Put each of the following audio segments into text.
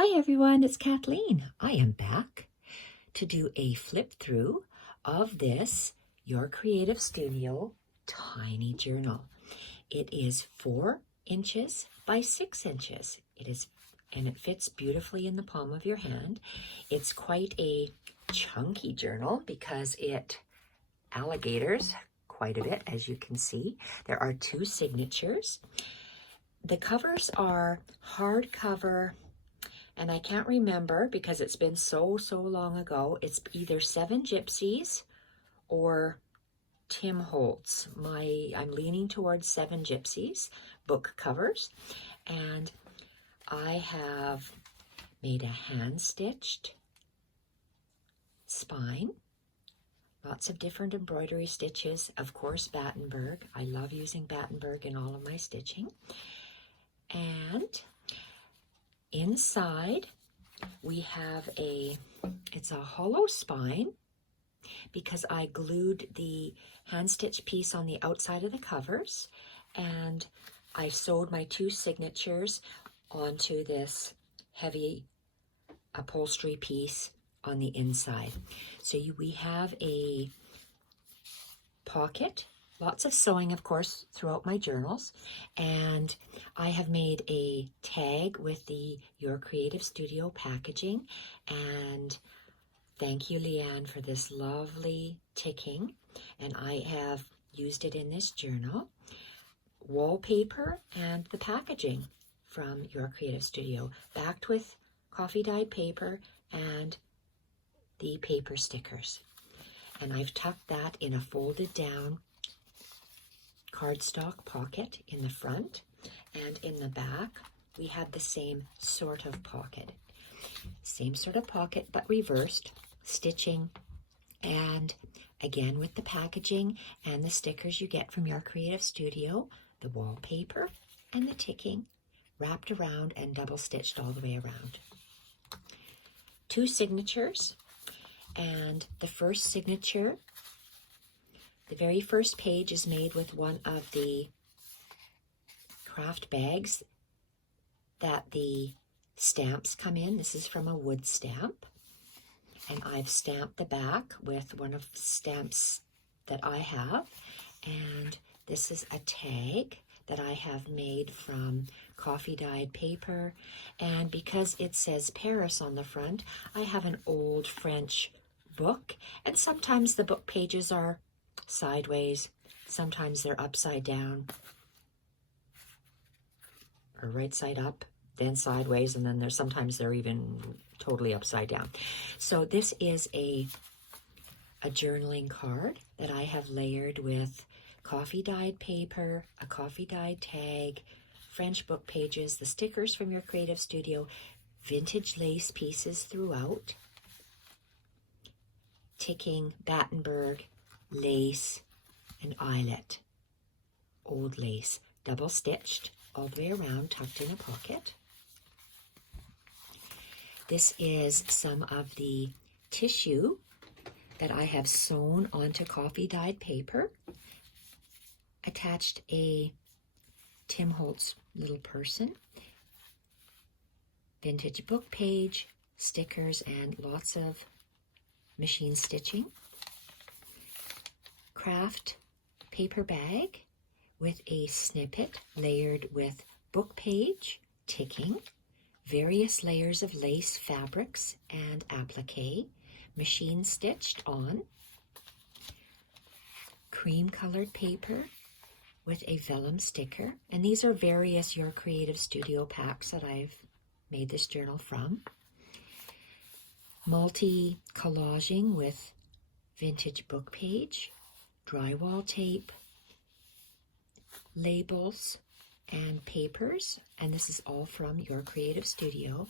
Hi everyone, it's Kathleen. I am back to do a flip through of this Your Creative Studio tiny journal. It is 4 inches by 6 inches. And it fits beautifully in the palm of your hand. It's quite a chunky journal because it alligators quite a bit, as you can see. There are 2 signatures. The covers are hardcover. And I can't remember because it's been so long ago. It's either Seven Gypsies or Tim Holtz. I'm leaning towards Seven Gypsies book covers. And I have made a hand-stitched spine. Lots of different embroidery stitches. Of course, Battenberg. I love using Battenberg in all of my stitching. And inside, we have it's a hollow spine because I glued the hand stitch piece on the outside of the covers, and I sewed my 2 signatures onto this heavy upholstery piece on the inside. So we have a pocket. Lots of sewing, of course, throughout my journals. And I have made a tag with the Your Creative Studio packaging. And thank you, Leanne, for this lovely ticking. And I have used it in this journal. Wallpaper and the packaging from Your Creative Studio, backed with coffee dyed paper and the paper stickers. And I've tucked that in a folded down cardstock pocket in the front, and in the back we had the same sort of pocket. Same sort of pocket, but reversed stitching, and again with the packaging and the stickers you get from Your Creative Studio, the wallpaper and the ticking wrapped around and double stitched all the way around. 2 signatures, and the first signature, the very first page, is made with one of the craft bags that the stamps come in. This is from a wood stamp. And I've stamped the back with one of the stamps that I have. And this is a tag that I have made from coffee dyed paper. And because it says Paris on the front, I have an old French book. And sometimes the book pages are sideways, sometimes they're upside down, or right side up, then sideways, and then sometimes they're even totally upside down. So this is a journaling card that I have layered with coffee dyed paper, a coffee dyed tag, French book pages, the stickers from Your Creative Studio, vintage lace pieces throughout, ticking, Battenberg, lace, and eyelet, old lace, double stitched all the way around, tucked in a pocket. This is some of the tissue that I have sewn onto coffee dyed paper, attached a Tim Holtz little person, vintage book page, stickers, and lots of machine stitching. Craft paper bag with a snippet layered with book page, ticking, various layers of lace fabrics and applique, machine stitched on. Cream colored paper with a vellum sticker, and these are various Your Creative Studio packs that I've made this journal from. Multi-collaging with vintage book page, drywall tape, labels, and papers, and this is all from Your Creative Studio.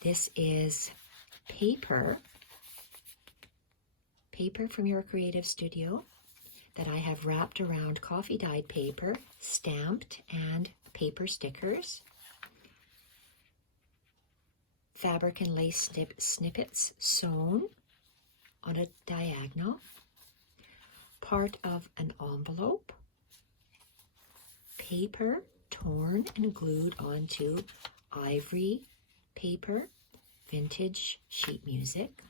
This is paper from Your Creative Studio that I have wrapped around coffee dyed paper, stamped, and paper stickers. Fabric and lace snippets sewn on a diagonal. Part of an envelope. Paper torn and glued onto ivory paper, vintage sheet music,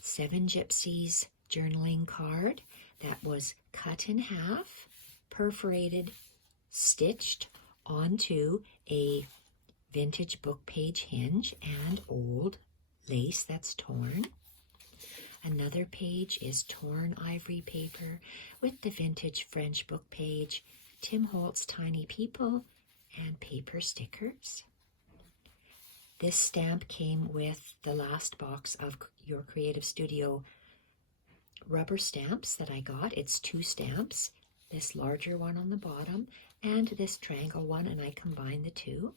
Seven Gypsies journaling card that was cut in half, perforated, stitched onto a vintage book page hinge and old lace that's torn. Another page is torn ivory paper with the vintage French book page, Tim Holtz Tiny People, and paper stickers. This stamp came with the last box of Your Creative Studio rubber stamps that I got. It's 2 stamps, this larger one on the bottom and this triangle one, and I combined the 2.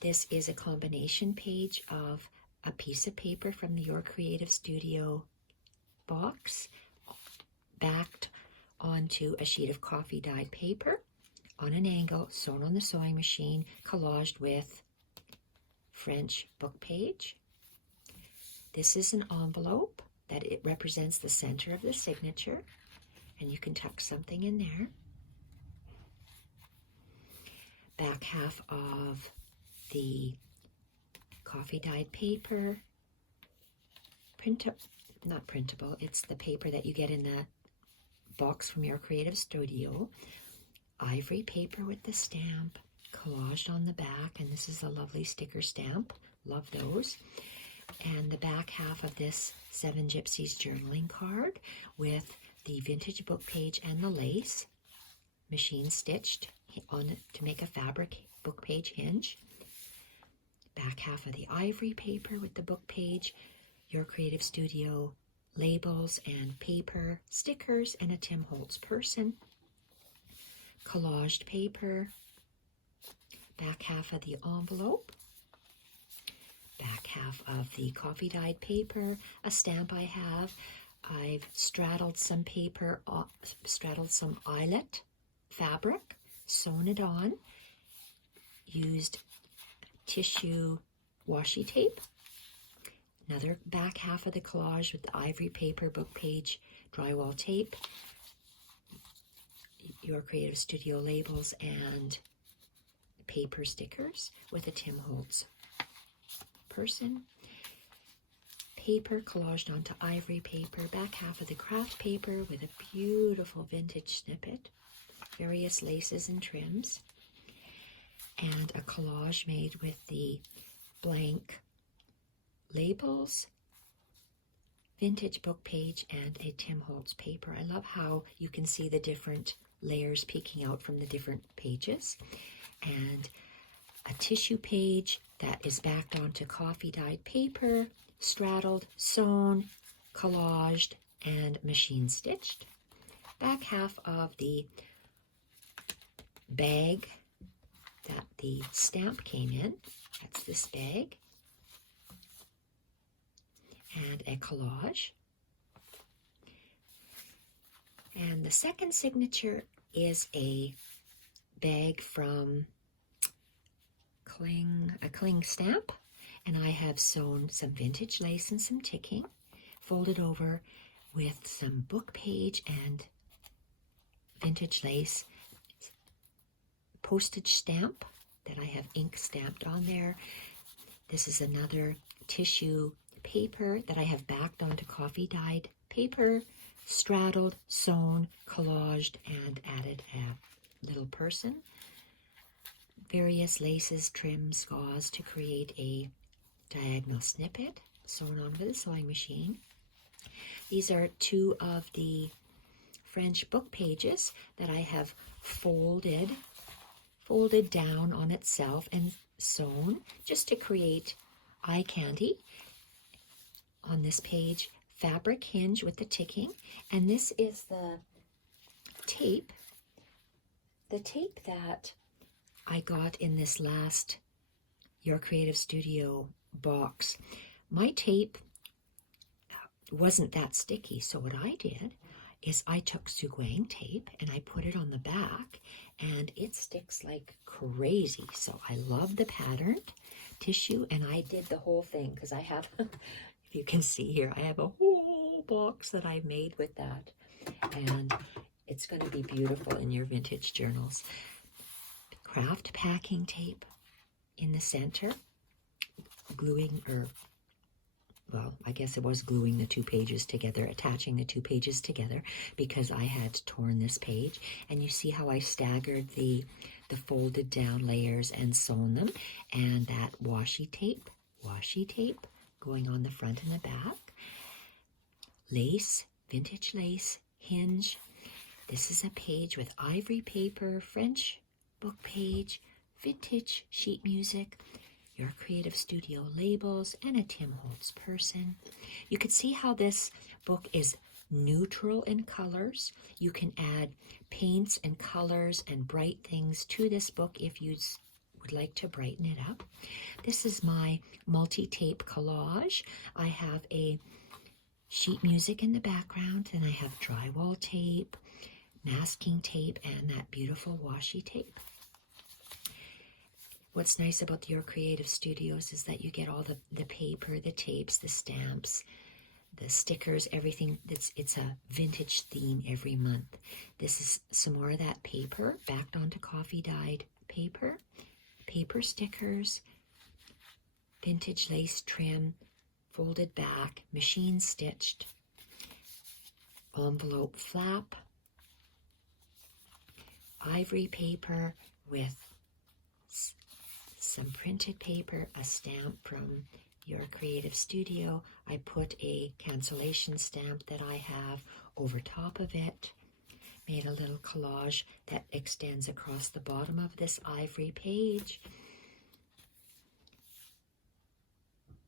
This is a combination page of a piece of paper from the Your Creative Studio box, backed onto a sheet of coffee dyed paper on an angle, sewn on the sewing machine, collaged with French book page. This is an envelope that it represents the center of the signature, and you can tuck something in there. Back half of the coffee dyed paper, not printable, it's the paper that you get in the box from Your Creative Studio, ivory paper with the stamp, collaged on the back, and this is a lovely sticker stamp, love those. And the back half of this Seven Gypsies journaling card with the vintage book page and the lace, machine stitched on it to make a fabric book page hinge. Back half of the ivory paper with the book page, Your Creative Studio labels and paper, stickers, and a Tim Holtz person. Collaged paper. Back half of the envelope. Back half of the coffee dyed paper, a stamp I have. I've straddled some paper, straddled some eyelet fabric, sewn it on, used tissue washi tape. Another back half of the collage with the ivory paper, book page, drywall tape, Your Creative Studio labels, and paper stickers with a Tim Holtz person. Paper collaged onto ivory paper, back half of the craft paper with a beautiful vintage snippet, various laces and trims, and a collage made with the blank labels, vintage book page, and a Tim Holtz paper. I love how you can see the different layers peeking out from the different pages. And a tissue page that is backed onto coffee dyed paper, straddled, sewn, collaged, and machine stitched. Back half of the bag that the stamp came in, that's this bag, and a collage. And the second signature is a bag from a Kling stamp, and I have sewn some vintage lace and some ticking, folded over with some book page and vintage lace, postage stamp that I have ink stamped on there. This is another tissue paper that I have backed onto coffee dyed paper, straddled, sewn, collaged, and added a little person. Various laces, trims, gauze to create a diagonal snippet sewn onto the sewing machine. These are 2 of the French book pages that I have folded down on itself and sewn just to create eye candy. On this page, fabric hinge with the ticking, and this is the tape that I got in this last Your Creative Studio box. My tape wasn't that sticky, so what I did is I took Suguang tape and I put it on the back, and it sticks like crazy. So I love the patterned tissue, and I did the whole thing because I have, if you can see here, I have a whole box that I made with that, and it's going to be beautiful in your vintage journals. Craft packing tape in the center, gluing, or well, I guess it was gluing the 2 pages together, attaching the 2 pages together, because I had torn this page. And you see how I staggered the folded down layers and sewn them, and that washi tape going on the front and the back. Lace, vintage lace, hinge. This is a page with ivory paper, French book page, vintage sheet music, Your Creative Studio labels, and a Tim Holtz person. You can see how this book is neutral in colors. You can add paints and colors and bright things to this book if you would like to brighten it up. This is my multi-tape collage. I have a sheet music in the background, and I have drywall tape, masking tape, and that beautiful washi tape. What's nice about Your Creative Studios is that you get all the paper, the tapes, the stamps, the stickers, everything. It's a vintage theme every month. This is some more of that paper, backed onto coffee-dyed paper, paper stickers, vintage lace trim, folded back, machine stitched, envelope flap, ivory paper with some printed paper, a stamp from Your Creative Studio. I put a cancellation stamp that I have over top of it. Made a little collage that extends across the bottom of this ivory page.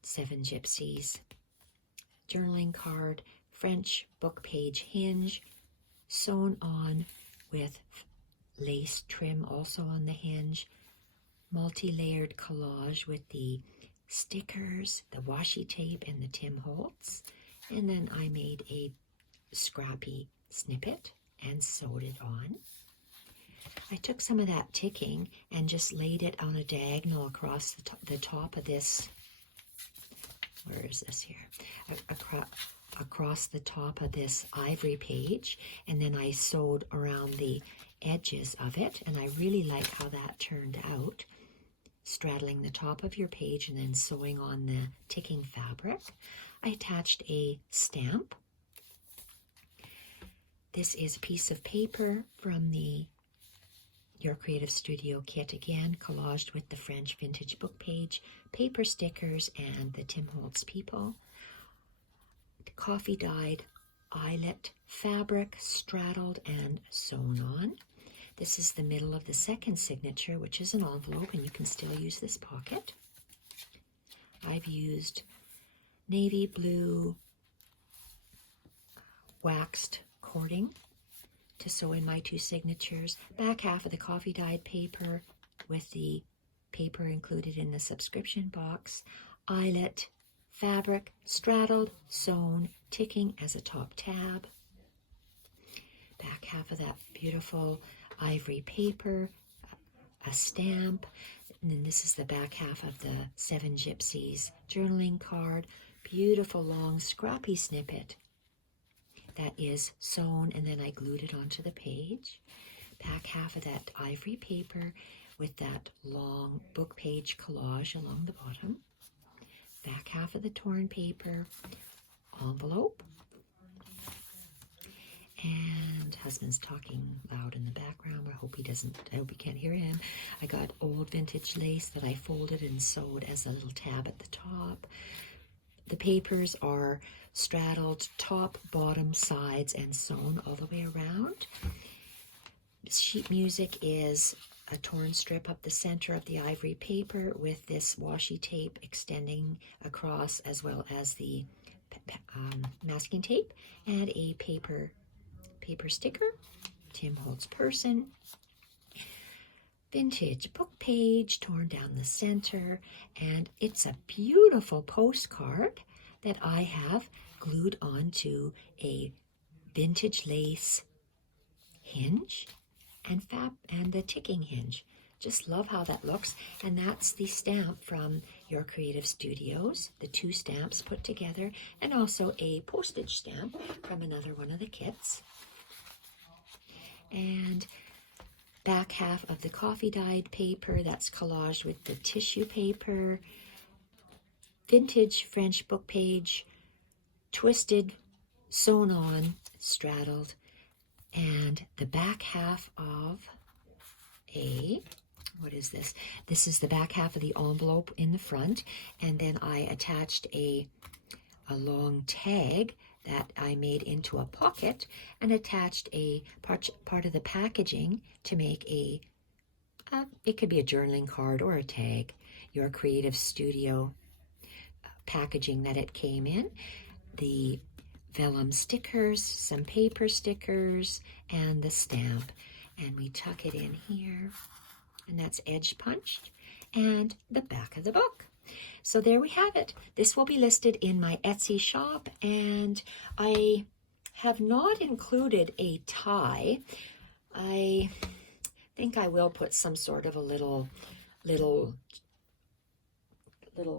7 Gypsies journaling card, French book page hinge, sewn on with lace trim also on the hinge, multi-layered collage with the stickers, the washi tape, and the Tim Holtz. And then I made a scrappy snippet and sewed it on. I took some of that ticking and just laid it on a diagonal across the top of this. Where is this here? Across the top of this ivory page, and then I sewed around the edges of it, and I really like how that turned out. Straddling the top of your page and then sewing on the ticking fabric. I attached a stamp. This is a piece of paper from the Your Creative Studio kit again, collaged with the French vintage book page, paper stickers, and the Tim Holtz people. Coffee dyed eyelet fabric, straddled and sewn on. This is the middle of the second signature, which is an envelope, and you can still use this pocket. I've used navy blue waxed cording to sew in my 2 signatures. Back half of the coffee dyed paper with the paper included in the subscription box. Eyelet fabric, straddled, sewn, ticking as a top tab. Back half of that beautiful ivory paper, a stamp, and then this is the back half of the 7 Gypsies journaling card. Beautiful long scrappy snippet that is sewn, and then I glued it onto the page. Back half of that ivory paper with that long book page collage along the bottom. Back half of the torn paper, envelope. And husband's talking loud in the background. I hope he can't hear him. I got old vintage lace that I folded and sewed as a little tab at the top. The papers are straddled top, bottom, sides, and sewn all the way around. Sheet music is a torn strip up the center of the ivory paper with this washi tape extending across, as well as the masking tape, and a paper sticker, Tim Holtz person, vintage book page torn down the center, and it's a beautiful postcard that I have glued onto a vintage lace hinge and the ticking hinge. Just love how that looks. And that's the stamp from Your Creative Studios, the 2 stamps put together, and also a postage stamp from another one of the kits. And back half of the coffee dyed paper that's collaged with the tissue paper, vintage French book page, twisted, sewn on, straddled, and the back half of what is this? This is the back half of the envelope in the front, and then I attached a long tag that I made into a pocket and attached a part of the packaging to make it could be a journaling card or a tag, your creative studio packaging that it came in, the vellum stickers, some paper stickers, and the stamp. And we tuck it in here, and that's edge punched, and the back of the book. So there we have it. This will be listed in my Etsy shop, and I have not included a tie. I think I will put some sort of a little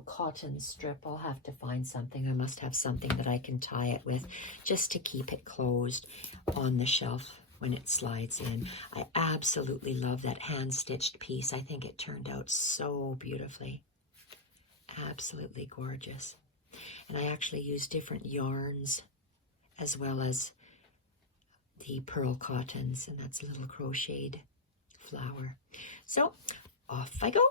cotton strip. I'll have to find something. I must have something that I can tie it with just to keep it closed on the shelf when it slides in. I absolutely love that hand-stitched piece. I think it turned out so beautifully. Absolutely gorgeous. And I actually used different yarns as well as the pearl cottons, and that's a little crocheted flower. So off I go.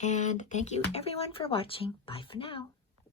And thank you everyone for watching. Bye for now.